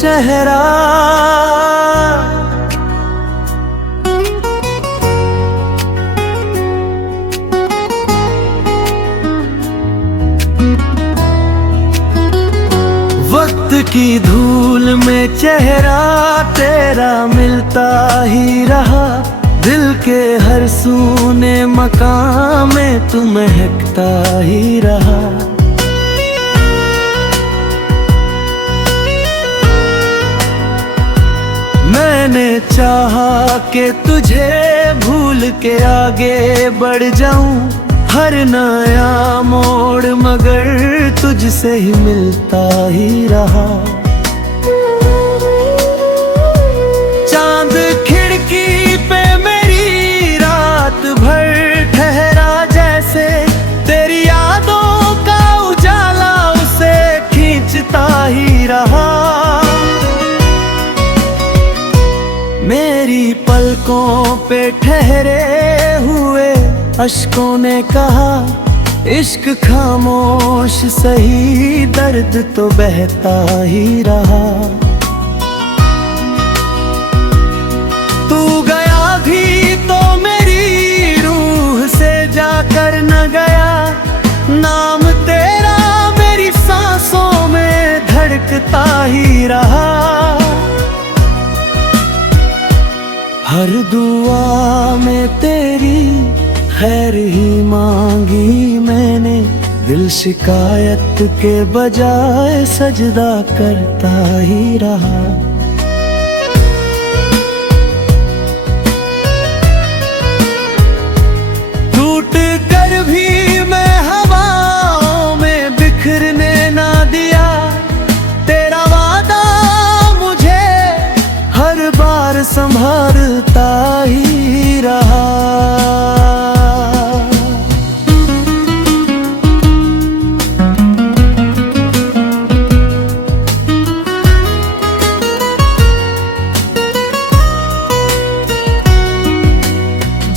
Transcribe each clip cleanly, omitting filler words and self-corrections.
चेहरा। वक्त की धूल में चेहरा तेरा मिलता ही रहा, दिल के हर सूने मकाम में तू महकता ही रहा। मैंने चाहा कि तुझे भूल के आगे बढ़ जाऊं, हर नया मोड़ मगर तुझसे ही मिलता ही रहा। चांद खिड़की पे मेरी रात भर ठहरा, जैसे तेरी यादों का उजाला उसे खींचता ही रहा। मेरी पलकों पे ठहरे हुए अश्कों ने कहा, इश्क खामोश सही दर्द तो बहता ही रहा। तू गया भी तो मेरी रूह से जाकर न गया, नाम तेरा मेरी सांसों में धड़कता ही रहा। हर दुआ में तेरी खैर ही मांगी मैंने, दिल शिकायत के बजाय सजदा करता ही रहा। टूट कर भी मैं हवाओं में बिखरने ना दिया, तेरा वादा मुझे हर बार संभालता ही रहा।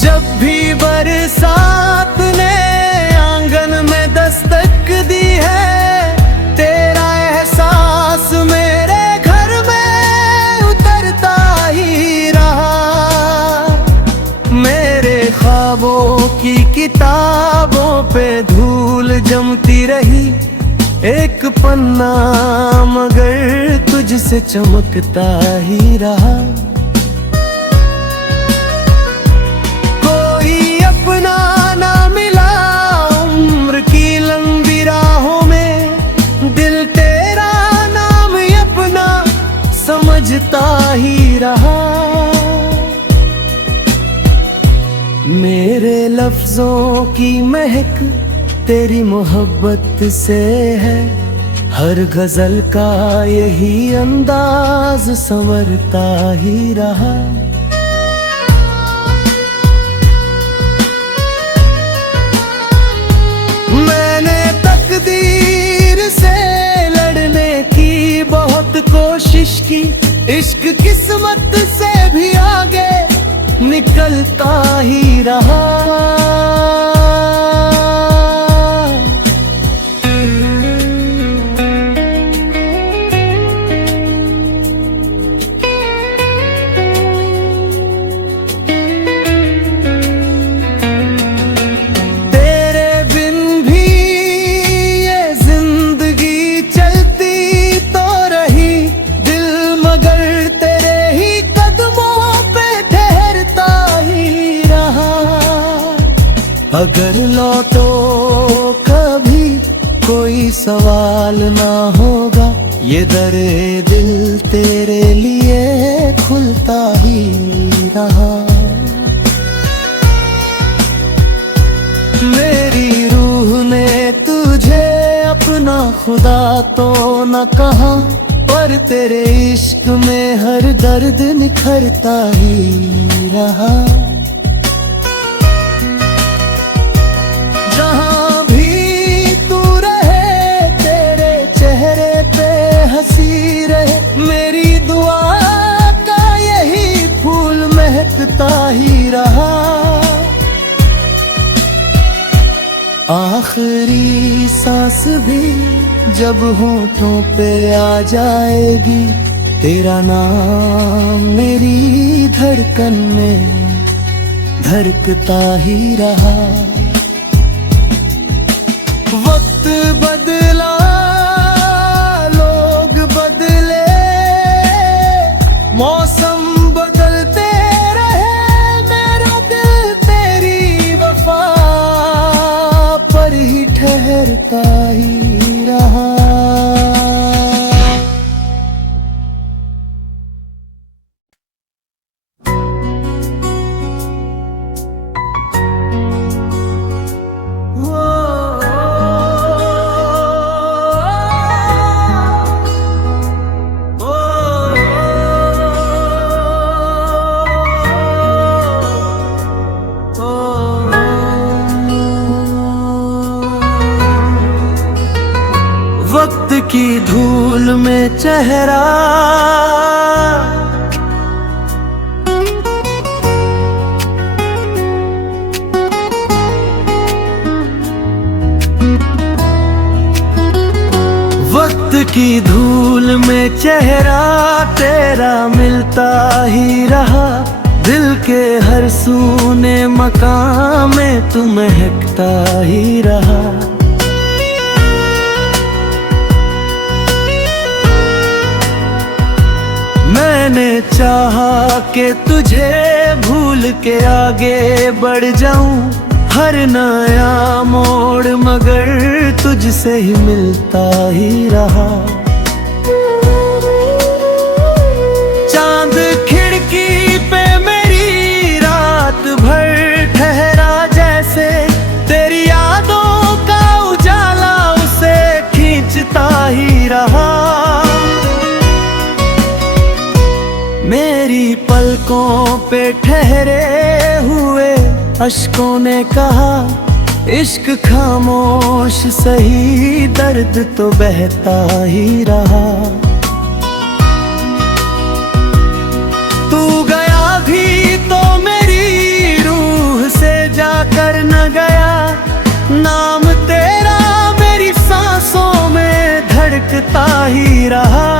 जब भी बरसात ने आंगन में दस्तक दी है, तेरा एहसास मेरे घर में उतरता ही रहा। मेरे ख्वाबों की किताबों पे धूल जमती रही, एक पन्ना मगर तुझसे चमकता ही रहा। समझता ही रहा। मेरे लफ्जों की महक तेरी मोहब्बत से है, हर गजल का यही अंदाज संवरता ही रहा। मैंने तकदीर से लड़ने की बहुत कोशिश की, इश्क किस्मत से भी आगे निकलता ही रहा। तेरे बिन भी ये जिंदगी चलती तो रही, दिल मगर तेरे ही कदमों पे ठहरता ही रहा। अगर लौटो कभी कोई सवाल ना होगा, ये दरे दिल तेरे लिए खुलता ही रहा। मेरी रूह ने तुझे अपना खुदा तो न कहा, पर तेरे इश्क में हर दर्द निखरता ही रहा। जहां भी तू रहे तेरे चेहरे पे हंसी रहे, मेरी दुआ का यही फूल महकता ही रहा। आखिरी सांस भी जब होठों पे आ जाएगी, तेरा नाम मेरी धड़कन में धड़कता ही रहा। वक्त बदला, लोग बदले, मौसम बदलते रहे, मेरा दिल तेरी वफा पर ही ठहरता ही रहा। वक्त की धूल में चेहरा वक्त की धूल में चेहरा तेरा मिलता ही रहा। दिल के हर सूने मकाम में तू महकता ही रहा। मैंने चाहा कि तुझे भूल के आगे बढ़ जाऊं, हर नया मोड़ मगर तुझसे ही मिलता ही रहा। चांद खिड़की पे मेरी रात भर ठहरा, जैसे तेरी यादों का उजाला उसे खींचता ही रहा। मेरी पलकों पे ठहरे हुए अश्कों ने कहा, इश्क खामोश सही दर्द तो बहता ही रहा। तू गया भी तो मेरी रूह से जाकर न गया, नाम तेरा मेरी सांसों में धड़कता ही रहा।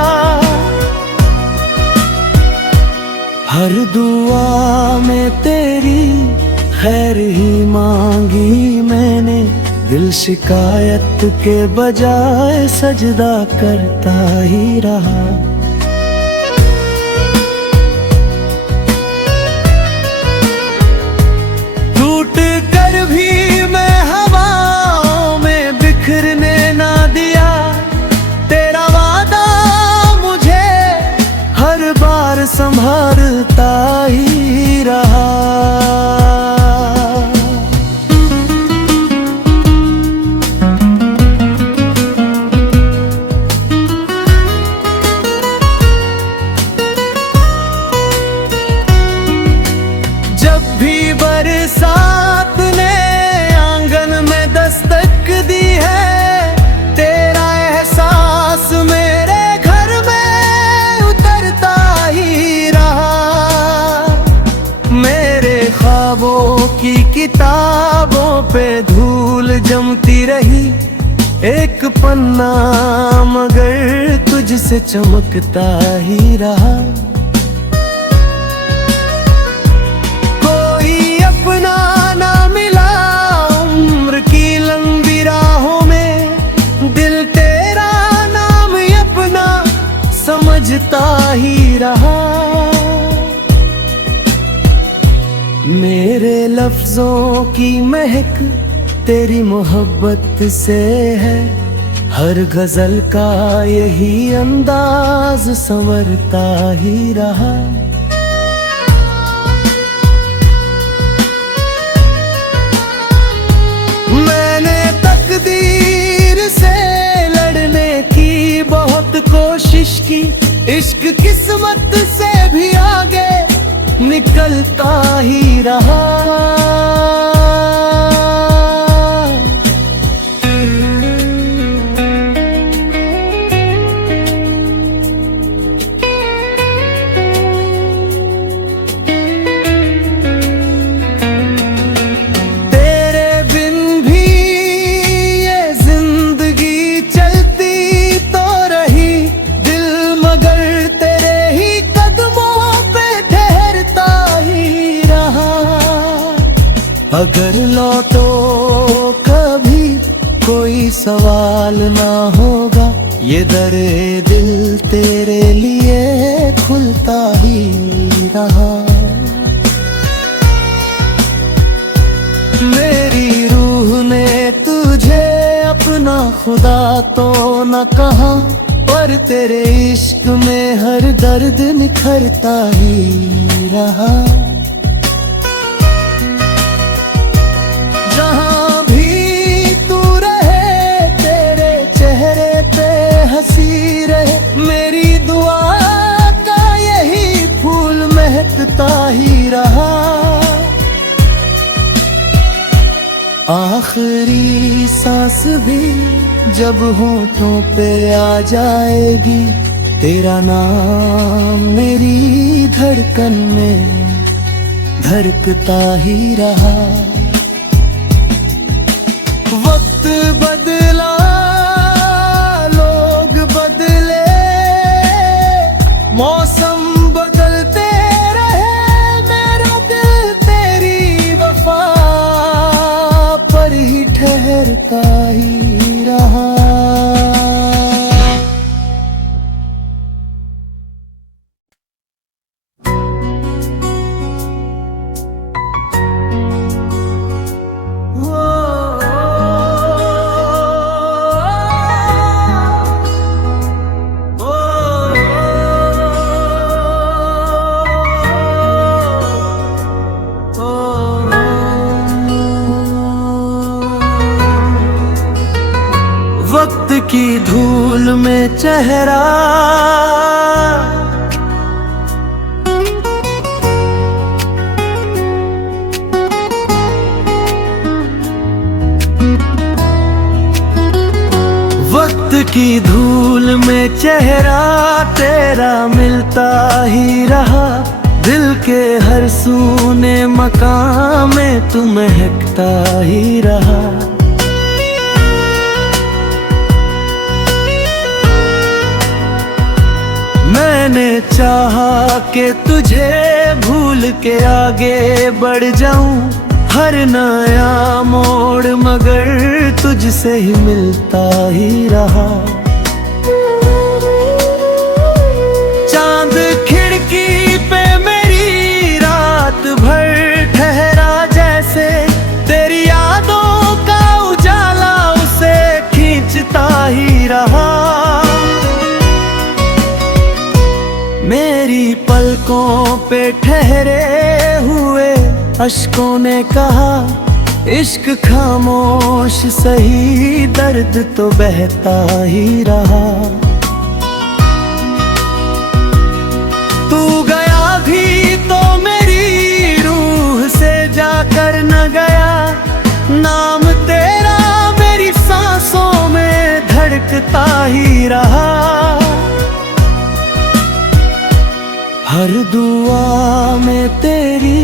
हर दुआ में तेरी खैर ही मांगी मैंने, दिल शिकायत के बजाय सजदा करता ही रहा। टूट कर भी मैं हवाओं में बिखरने ना दिया, तेरा वादा मुझे हर बार संभालता ही रहा। जब भी बरसात ने आंगन में दस्तक दी है, तेरा एहसास मेरे घर में उतरता ही रहा। मेरे ख्वाबों की किताबों पे धूल जमती रही, एक पन्ना मगर तुझसे चमकता ही रहा। कोई अपना ना मिला उम्र की लंबी राहों में, दिल तेरा नाम अपना समझता ही रहा। मेरे लफ्जों की महक तेरी मोहब्बत से है, हर गजल का यही अंदाज संवरता ही रहा। मैंने तकदीर से लड़ने की बहुत कोशिश की, इश्क किस्मत से भी आगे निकलता ही रहा। तेरे अगर लौटो कभी कोई सवाल ना होगा, ये दरे दिल तेरे लिए खुलता ही रहा। मेरी रूह ने तुझे अपना खुदा तो न कहा, पर तेरे इश्क में हर दर्द निखरता ही रहा। जहां भी तू रहे तेरे चेहरे पे हंसी रहे, मेरी दुआ का यही फूल महकता ही रहा। आखिरी सांस भी जब होठों पे आ जाएगी, तेरा नाम मेरी धड़कन में धड़कता ही रहा। वक्त बदला, लोग बदले, मौसम बदलते रहे, मेरा दिल तेरी वफा पर ही ठहरता ही रहा। वक्त की धूल में चेहरा वक्त की धूल में चेहरा तेरा मिलता ही रहा। दिल के हर सूने मकाम में तू महकता ही रहा। मैंने चाहा कि तुझे भूल के आगे बढ़ जाऊं, हर नया मोड़ मगर तुझसे ही मिलता ही रहा। चांद खिड़की पे मेरी रात भर ठहरा, जैसे तेरी यादों का उजाला उसे खींचता ही रहा। मेरी पलकों पे ठहरे हुए अश्कों ने कहा, इश्क खामोश सही दर्द तो बहता ही रहा। तू गया भी तो मेरी रूह से जाकर न गया, नाम तेरा मेरी सांसों में धड़कता ही रहा। हर दुआ में तेरी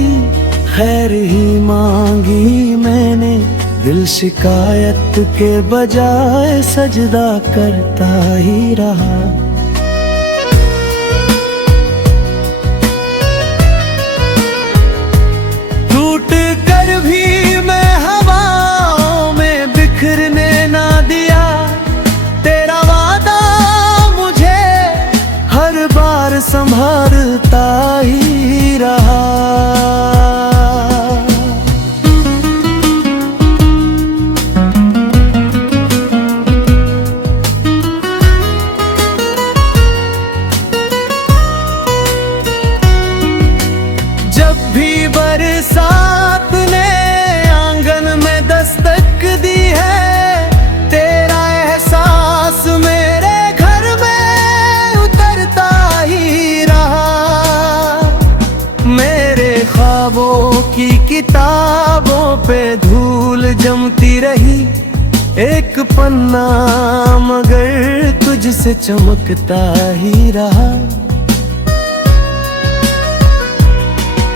खैर ही मांगी मैंने, दिल शिकायत के बजाय सजदा करता ही रहा। टूट कर भी मैं हवाओं में बिखरने ना दिया, तेरा वादा मुझे हर बार संभालता ही रहा। जब भी बरसात ने आंगन में दस्तक दी है, तेरा एहसास मेरे घर में उतरता ही रहा। मेरे ख्वाबों की किताबों पे धूल जमती रही, एक पन्ना मगर तुझसे चमकता ही रहा।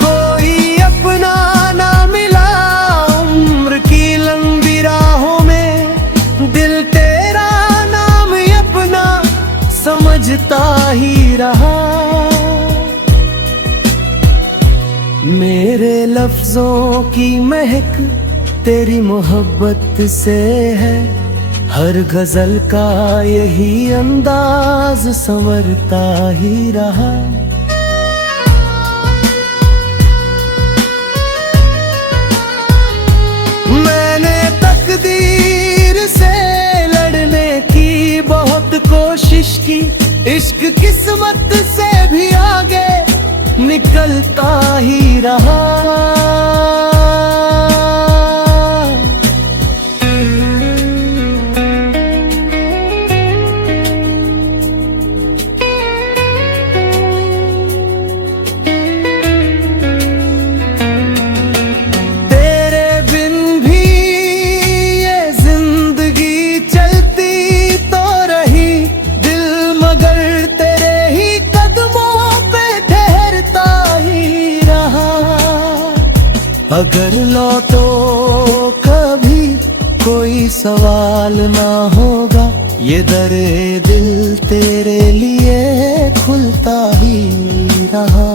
कोई अपना ना मिला उम्र की लंबी राहों में, दिल तेरा नाम अपना समझता ही रहा। मेरे लफ्जों की महक तेरी मोहब्बत से है, हर गजल का यही अंदाज संवरता ही रहा। मैंने तकदीर से लड़ने की बहुत कोशिश की, इश्क किस्मत से भी आगे निकलता ही रहा। तेरे बिन भी ये जिंदगी चलती तो रही, दिल मगर तेरे ही कदमों पे ठहरता ही रहा। अगर लौटो कभी कोई सवाल ना होगा, ये दरे दिल तेरे लिए खुलता ही रहा।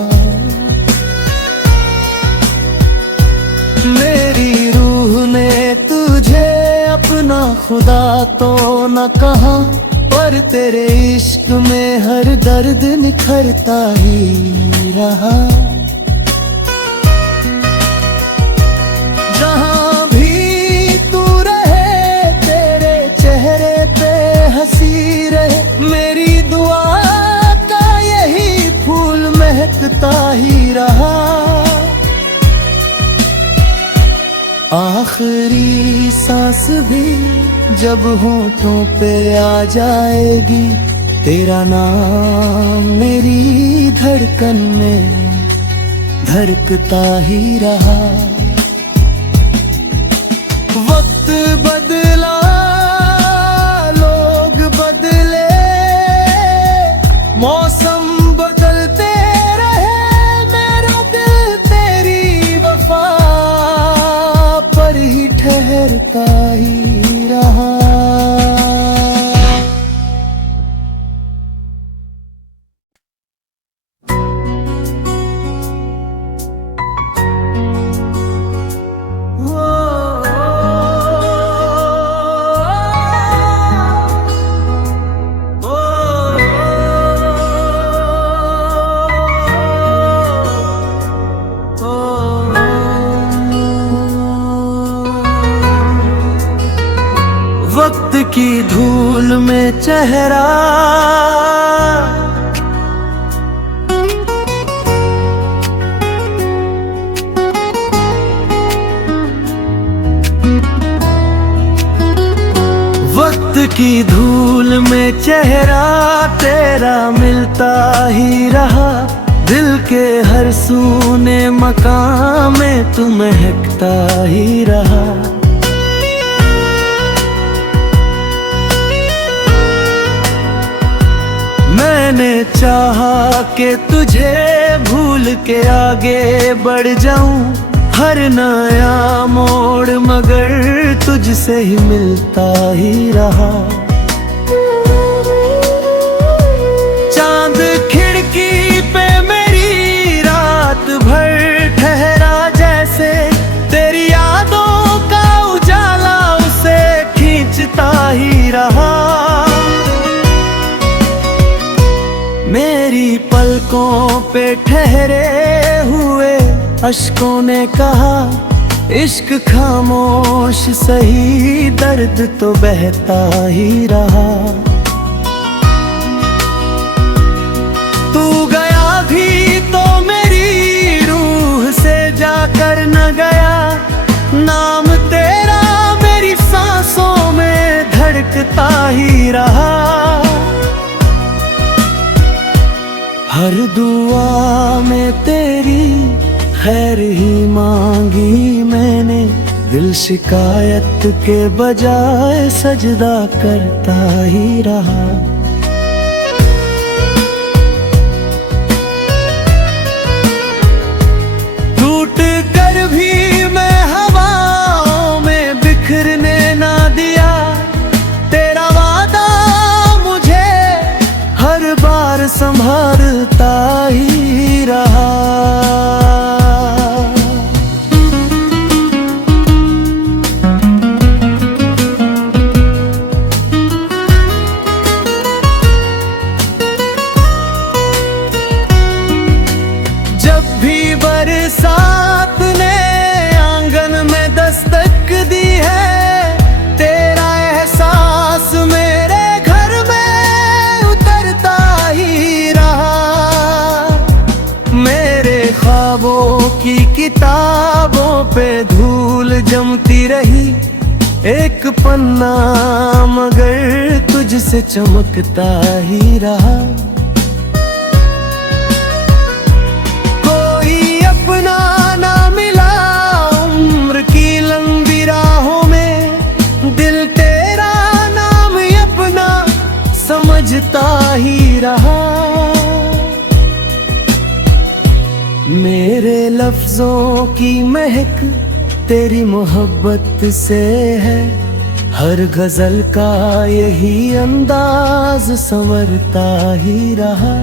मेरी रूह ने तुझे अपना खुदा तो न कहा, पर तेरे इश्क में हर दर्द निखरता ही रहा। जहां भी तू रहे तेरे चेहरे पे हंसी रहे, मेरी दुआ का यही फूल महकता ही रहा। आखिरी सांस भी जब होठों पे आ जाएगी, तेरा नाम मेरी धड़कन में धड़कता ही रहा। वक्त बदला, लोग बदले, मौसम बदलते रहे, मेरा दिल तेरी वफा पर ही ठहरता ही रहा। वक्त की धूल में चेहरा वक्त की धूल में चेहरा तेरा मिलता ही रहा। दिल के हर सूने मकाम में तू महकता ही रहा। मैंने चाहा कि तुझे भूल के आगे बढ़ जाऊं, हर नया मोड़ मगर तुझसे ही मिलता ही रहा। चांद खिड़की पे मेरी रात भर ठहरा, जैसे तेरी यादों का उजाला उसे खींचता ही रहा। मेरी पलकों पे ठहरे हुए अश्कों ने कहा, इश्क खामोश सही दर्द तो बहता ही रहा। तू गया भी तो मेरी रूह से जाकर न गया, नाम तेरा मेरी सांसों में धड़कता ही रहा। हर दुआ में तेरी खैर ही मांगी मैंने, दिल शिकायत के बजाय सजदा करता ही रहा। टूट कर भी मैं हवाओं में बिखरने ना दिया, तेरा वादा मुझे हर बार संभालता ही रहा। किताबों पे धूल जमती रही, एक पन्ना मगर तुझसे चमकता ही रहा। कोई अपना ना मिला उम्र की लंबी राहों में, दिल तेरा नाम अपना समझता ही रहा। मेरे लफ्जों की महक तेरी मोहब्बत से है, हर गजल का यही अंदाज संवरता ही रहा।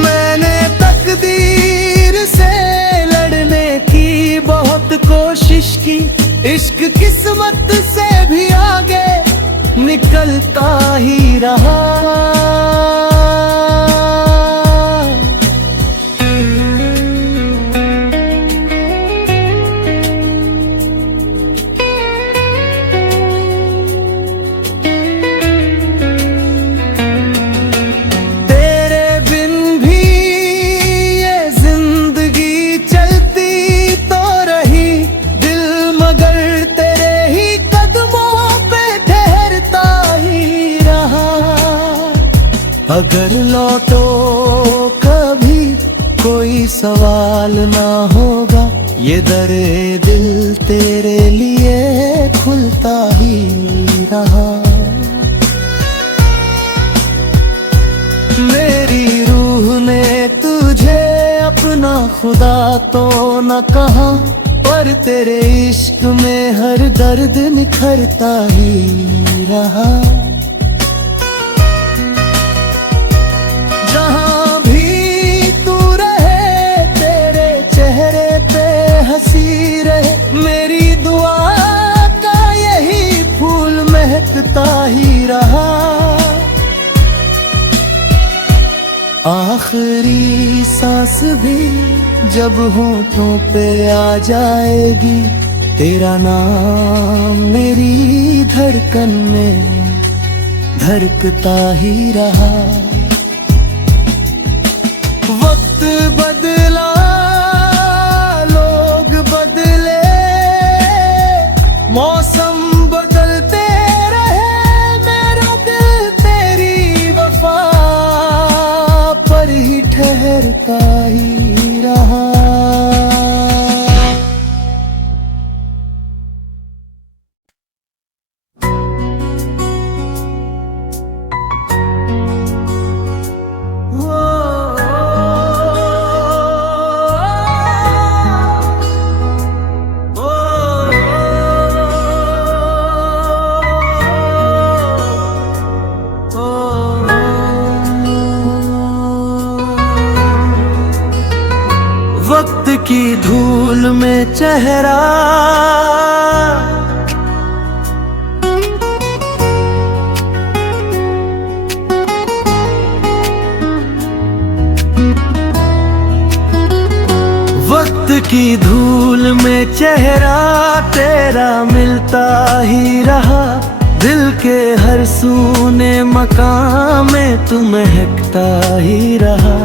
मैंने तकदीर से लड़ने की बहुत कोशिश की, इश्क किस्मत से भी आगे निकलता ही रहा। तेरे बिन भी ये जिंदगी चलती तो रही, दिल मगर तेरे ही कदमों पे ठहरता ही रहा। अगर लौटो कभी कोई सवाल ना होगा, ये दरे दिल तेरे लिए खुलता ही रहा। मेरी रूह ने तुझे अपना खुदा तो न कहा, पर तेरे इश्क में हर दर्द निखरता ही रहा। जहां भी तू रहे तेरे चेहरे पे हंसी रहे, मेरी दुआ का यही फूल महकता ही रहा। आखिरी सांस भी जब होठों पे आ जाएगी, तेरा नाम मेरी धड़कन में धड़कता ही रहा। वक्त बदला लोग बदले, मौसम बदलते रहे, मेरा दिल तेरी वफा पर ही ठहरता ही रहा। वक्त की धूल में चेहरा वक्त की धूल में चेहरा तेरा मिलता ही रहा। दिल के हर सूने मकाम में तू महकता ही रहा।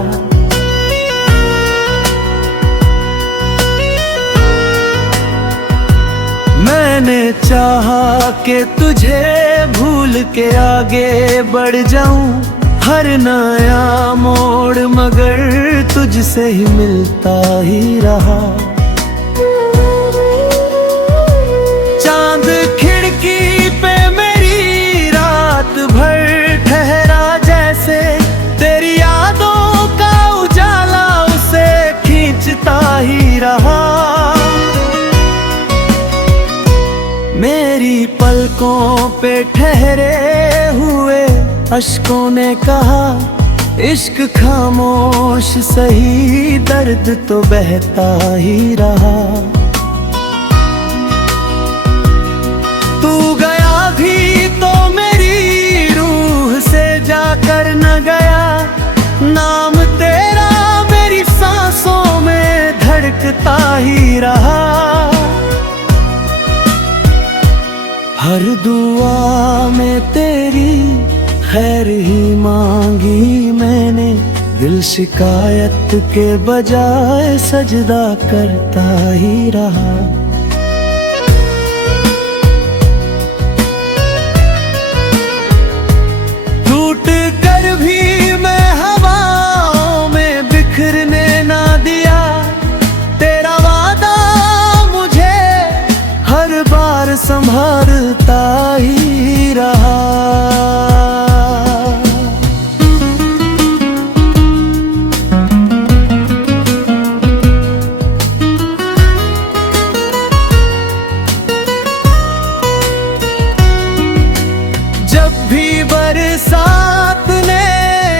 मैंने चाहा कि तुझे भूल के आगे बढ़ जाऊं, हर नया मोड़ मगर तुझसे ही मिलता ही रहा। चांद खिड़की पे मेरी रात भर ठहरा, जैसे तेरी यादों का उजाला उसे खींचता ही रहा। मेरी पलकों पे ठहरे हुए अश्कों ने कहा, इश्क खामोश सही दर्द तो बहता ही रहा। तू गया भी तो मेरी रूह से जाकर न गया, नाम तेरा मेरी सांसों में धड़कता ही रहा। हर दुआ में तेरी खैर ही मांगी मैंने, दिल शिकायत के बजाय सजदा करता ही रहा। टूट कर भी मैं हवाओं में बिखरने ना दिया, तेरा वादा मुझे हर बार संभालता ही रहा। जब भी बरसात ने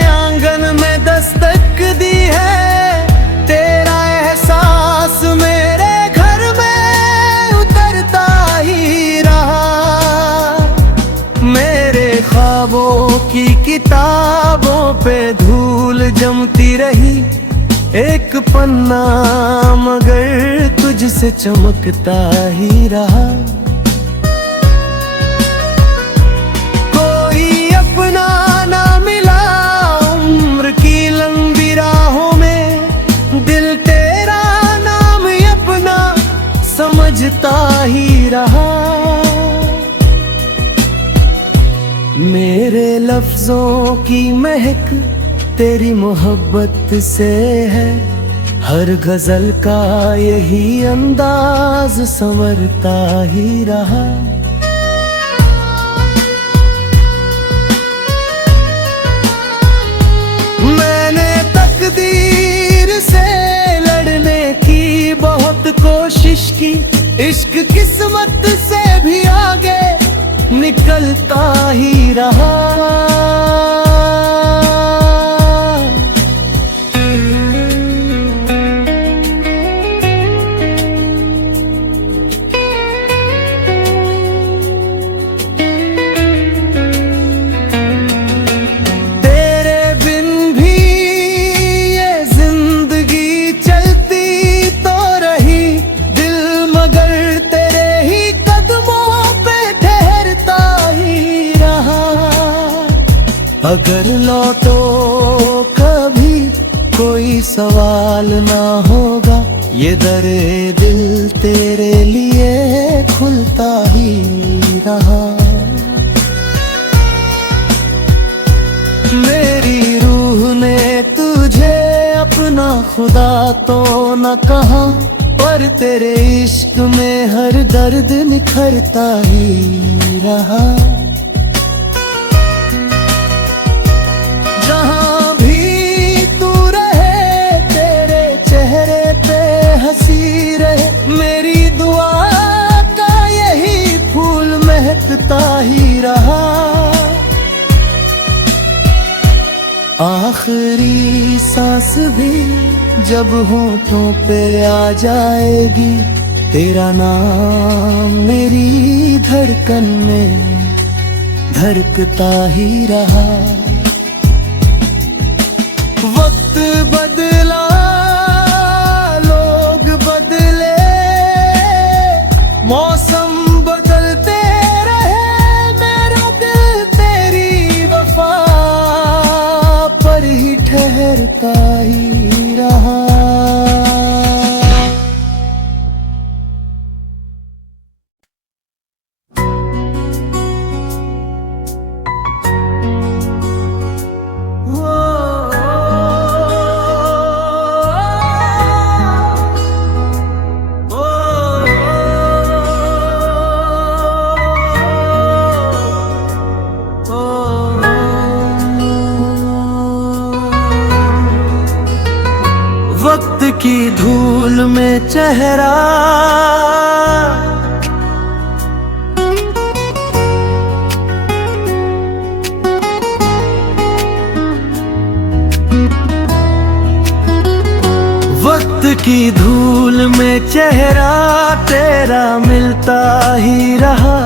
आंगन में दस्तक दी है, तेरा एहसास मेरे घर में उतरता ही रहा। मेरे ख्वाबों की किताबों पे धूल जमती रही, एक पन्ना मगर तुझसे चमकता ही रहा। समझता ही रहा। मेरे लफ्जों की महक तेरी मोहब्बत से है, हर गजल का यही अंदाज संवरता ही रहा। मैंने तकदीर से लड़ने की बहुत कोशिश की, इश्क किस्मत से भी आगे निकलता ही रहा। तेरे बिन भी ये जिंदगी चलती तो रही, दिल मगर तेरे ही कदमों पे ठहरता ही रहा। अगर लौटो कभी कोई सवाल ना होगा, ये दरे दिल तेरे लिए खुलता ही रहा। मेरी रूह ने तुझे अपना खुदा तो न कहा, पर तेरे इश्क में हर दर्द निखरता ही रहा। जहां भी तू रहे तेरे चेहरे पे हंसी रहे, मेरी दुआ का यही फूल महकता ही रहा। आखिरी सांस भी जब होठों पे आ जाएगी, तेरा नाम मेरी धड़कन में धड़कता ही रहा। वक्त बदला, लोग बदले, मौसम बदलते रहे, मेरा दिल तेरी वफा पर ही ठहरता ही रहा। वक्त की धूल में चेहरा वक्त की धूल में चेहरा तेरा मिलता ही रहा।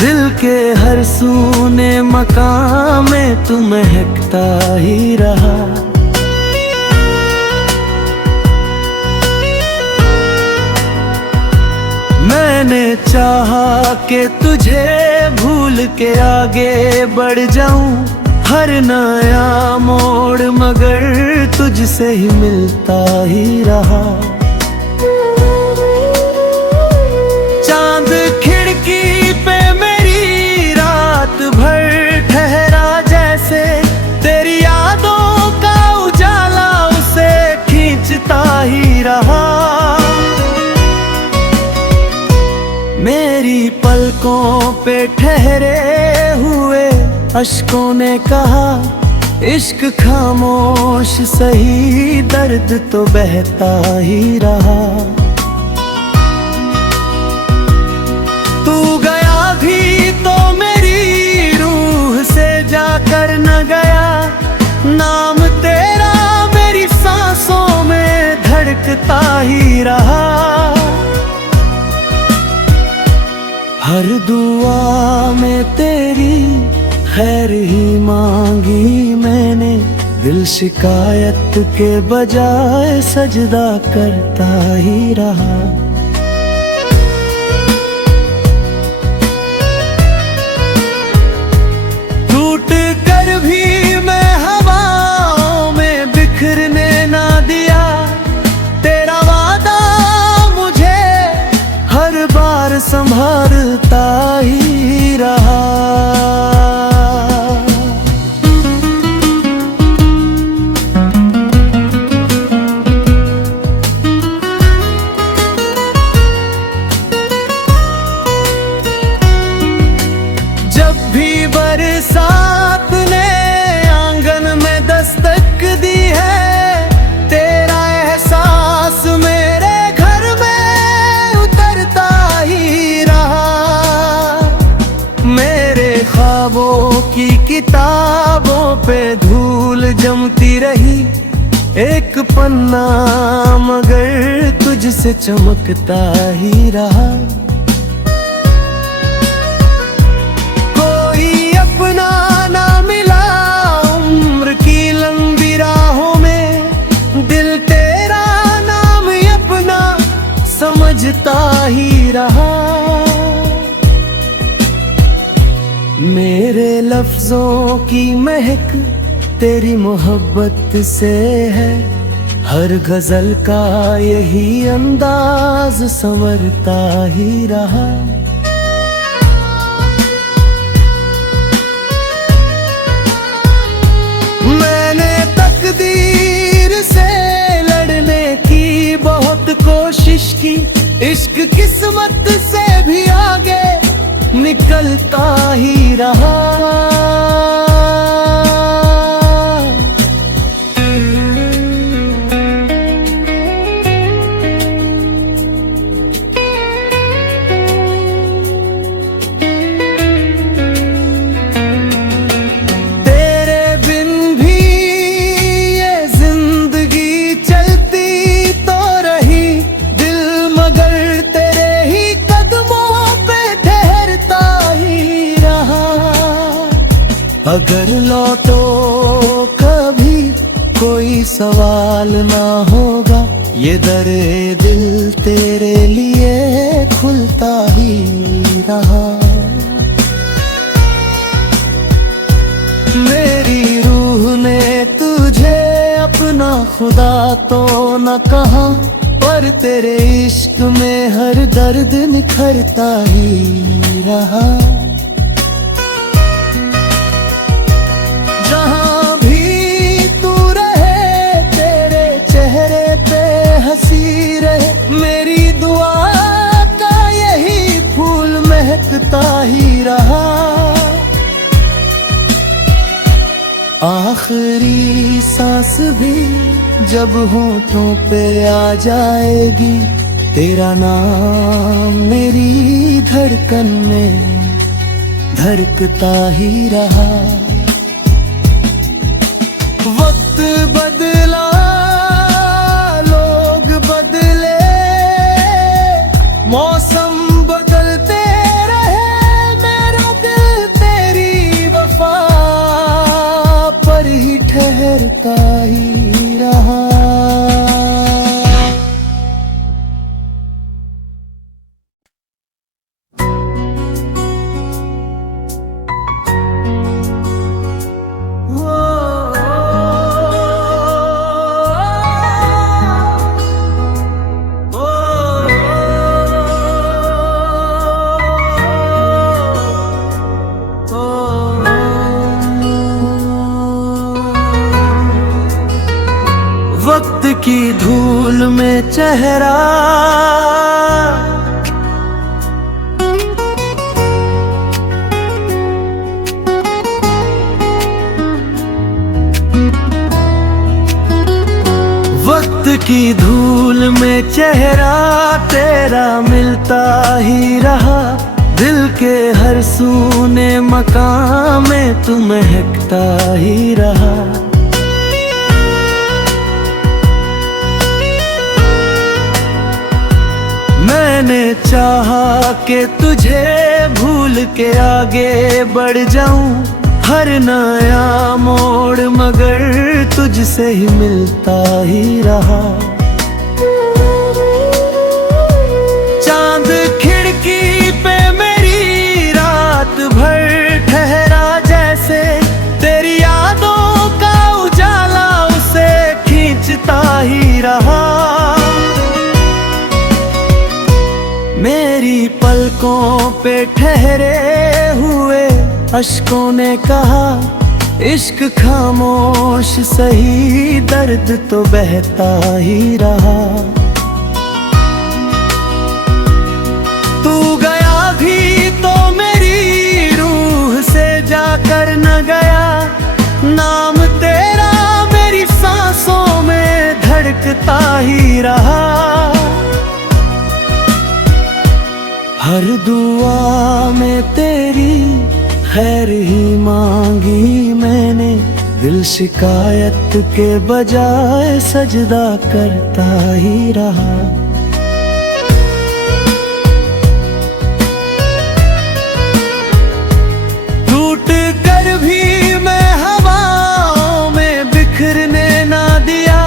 दिल के हर सूने मकाम में तू महकता ही रहा। मैंने चाहा कि तुझे भूल के आगे बढ़ जाऊं, हर नया मोड़ मगर तुझसे ही मिलता ही रहा। चांद खिड़की पे मेरी रात भर ठहरा जैसे, तेरी यादों का उजाला उसे खींचता ही रहा। मेरी पलकों पे ठहरे हुए अश्कों ने कहा, इश्क खामोश सही दर्द तो बहता ही रहा। तू गया भी तो मेरी रूह से जाकर न गया, नाम तेरा मेरी सांसों में धड़कता ही रहा। हर दुआ में तेरी खैर ही मांगी मैंने, दिल शिकायत के बजाय सजदा करता ही रहा। टूट कर भी मैं हवाओं में बिखरने ना दिया, तेरा वादा मुझे हर बार संभालता ही रहा। जब भी बरसात ने आंगन में दस्तक दी है, तेरा एहसास मेरे घर में उतरता ही रहा। मेरे ख्वाबों की किताबों पे धूल जमती रही, एक पन्ना मगर तुझसे चमकता ही रहा। अपना ना मिला उम्र की लंबी राहों में, दिल तेरा नाम अपना समझता ही रहा। मेरे लफ्जों की महक तेरी मोहब्बत से है, हर गजल का यही अंदाज संवरता ही रहा। तकदीर से लड़ने की बहुत कोशिश की, इश्क किस्मत से भी आगे निकलता ही रहा। अगर लौटो कभी कोई सवाल ना होगा, ये दरे दिल तेरे लिए खुलता ही रहा। मेरी रूह ने तुझे अपना खुदा तो न कहा, पर तेरे इश्क में हर दर्द निखरता ही रहा। जहाँ भी तू रहे तेरे चेहरे पे हंसी रहे, मेरी दुआ का यही फूल महकता ही रहा। आखिरी सांस भी जब होठों पे आ जाएगी, तेरा नाम मेरी धड़कन में धड़कता ही रहा। वक्त बदला, लोग बदले, मौसम बदलते रहे, मेरा दिल तेरी वफा पर ही ठहरता ही रहा। वक्त की धूल में चेहरा वक्त की धूल में चेहरा तेरा मिलता ही रहा, दिल के हर सूने मकाम में तू महकता ही रहा। मैंने चाहा कि तुझे भूल के आगे बढ़ जाऊं, हर नया मोड़ मगर तुझसे ही मिलता ही रहा। चांद खिड़की पे मेरी रात भर ठहरा जैसे, तेरी यादों का उजाला उसे खींचता ही रहा। मेरी पलकों पे ठहरे हुए अश्कों ने कहा, इश्क खामोश सही दर्द तो बहता ही रहा। तू गया भी तो मेरी रूह से जाकर न गया, नाम तेरा मेरी सांसों में धड़कता ही रहा। हर दुआ में तेरी खैर ही मांगी मैंने, दिल शिकायत के बजाय सजदा करता ही रहा। टूट कर भी मैं हवाओं में बिखरने ना दिया,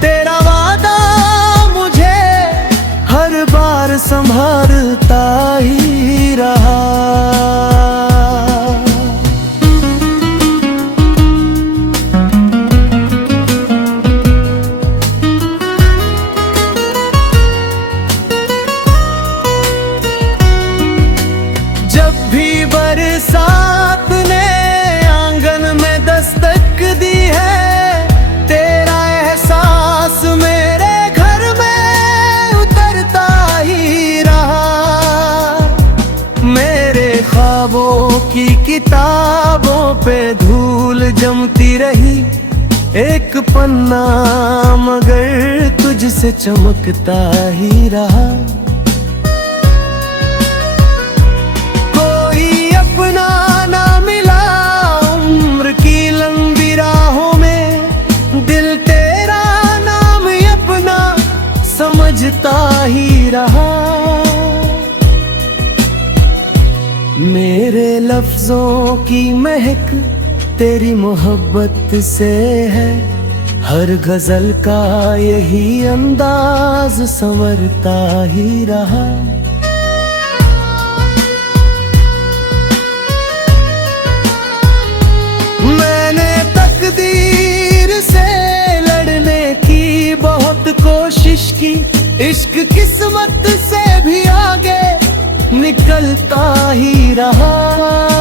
तेरा वादा मुझे हर बार संभालता ही रहा। जब भी बरसात ने आंगन में दस्तक दी है, तेरा एहसास मेरे घर में उतरता ही रहा। मेरे ख्वाबों की किताबों पे धूल जमती रही, एक पन्ना मगर तुझसे चमकता ही रहा। अपना ना मिला उम्र की लंबी राहों में, दिल तेरा नाम अपना समझता ही रहा। मेरे लफ्जों की महक तेरी मोहब्बत से है, हर गजल का यही अंदाज संवरता ही रहा। तकदीर से लड़ने की बहुत कोशिश की, इश्क किस्मत से भी आगे निकलता ही रहा।